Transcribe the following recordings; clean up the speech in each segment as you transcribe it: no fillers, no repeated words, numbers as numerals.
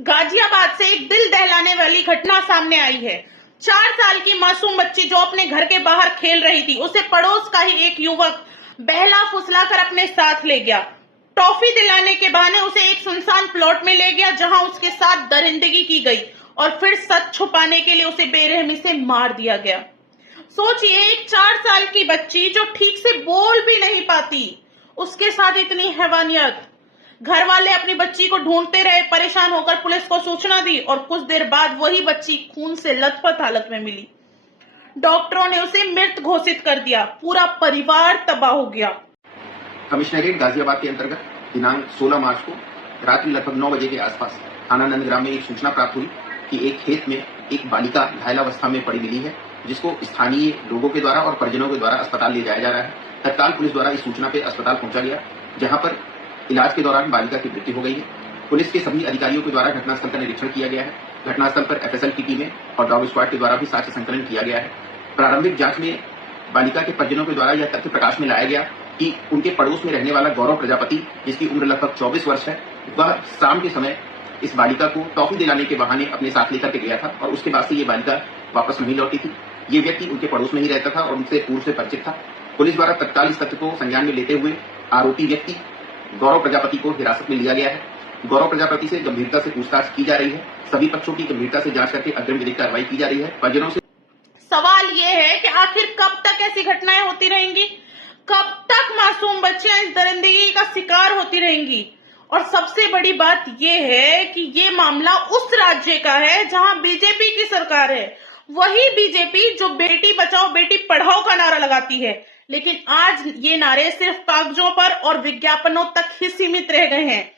गाजियाबाद से एक दिल दहलाने वाली घटना सामने आई है। 4 साल की मासूम बच्ची जो अपने घर के बाहर खेल रही थी, उसे पड़ोस का ही एक युवक बहला फुसला कर अपने साथ ले गया। टॉफी दिलाने के बहाने उसे एक सुनसान प्लॉट में ले गया, जहां उसके साथ दरिंदगी की गई और फिर सच छुपाने के लिए उसे बेरहमी से मार दिया गया। सोचिए, एक 4 साल की बच्ची जो ठीक से बोल भी नहीं पाती, उसके साथ इतनी हैवानियत। घर वाले अपनी बच्ची को ढूंढते रहे, परेशान होकर पुलिस को सूचना दी और कुछ देर बाद वही बच्ची खून से लथपथ हालत में मिली। डॉक्टरों ने उसे मृत घोषित कर दिया। पूरा परिवार तबाह हो गया। कमिश्नरेट गाजियाबाद के अंतर्गत दिनांक 16 मार्च को रात्रि लगभग 9 बजे के आसपास थाना नंदग्राम में एक सूचना प्राप्त हुई कि एक खेत में एक बालिका घायलावस्था में पड़ी मिली है, जिसको स्थानीय लोगों के द्वारा और परिजनों के द्वारा अस्पताल ले जाया जा रहा है। तत्काल पुलिस द्वारा इस सूचना पे अस्पताल पहुंचा गया, जहां पर इलाज के दौरान बालिका की मृत्यु हो गई है। पुलिस के सभी अधिकारियों के द्वारा घटनास्थल का निरीक्षण किया गया है। घटनास्थल पर एफएसएल की टीमें और डॉग स्क्वाड के द्वारा भी साक्ष्य संकलन किया गया है। प्रारंभिक जांच में बालिका के परिजनों के द्वारा यह तथ्य प्रकाश में लाया गया कि उनके पड़ोस में रहने वाला गौरव प्रजापति, जिसकी उम्र लगभग 24 वर्ष है, वह शाम के समय इस बालिका को टॉफी दिलाने के बहाने अपने साथ लेकर के गया था और उसके बाद से ये बालिका वापस नहीं लौटी थी। ये व्यक्ति उनके पड़ोस में ही रहता था और उनसे पूर्व से परिचित था। पुलिस द्वारा तत्काल इस तथ्य को संज्ञान में लेते हुए आरोपी व्यक्ति गौरव प्रजापति को हिरासत में लिया गया है। गौरव प्रजापति से गंभीरता से पूछताछ की जा रही है। सभी पक्षों की गंभीरता से जांच करके अग्रिम विधिक कार्रवाई की जा रही है। परिजनों से सवाल ये है कि आखिर कब तक ऐसी घटनाएं होती रहेंगी? कब तक मासूम बच्चियां इस दरिंदगी का शिकार होती रहेंगी? और सबसे बड़ी बात यह है कि ये मामला उस राज्य का है जहां बीजेपी की सरकार है। वही बीजेपी जो बेटी बचाओ बेटी पढ़ाओ का नारा लगाती है, लेकिन आज ये नारे सिर्फ कागजों पर और विज्ञापनों तक ही सीमित रह गए हैं।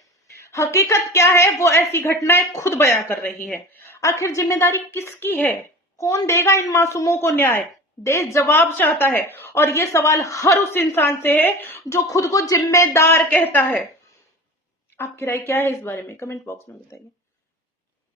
हकीकत क्या है, वो ऐसी घटनाएं खुद बयां कर रही है। आखिर जिम्मेदारी किसकी है? कौन देगा इन मासूमों को न्याय? देश जवाब चाहता है और ये सवाल हर उस इंसान से है जो खुद को जिम्मेदार कहता है। आपकी राय क्या है इस बारे में? कमेंट बॉक्स में बताइए।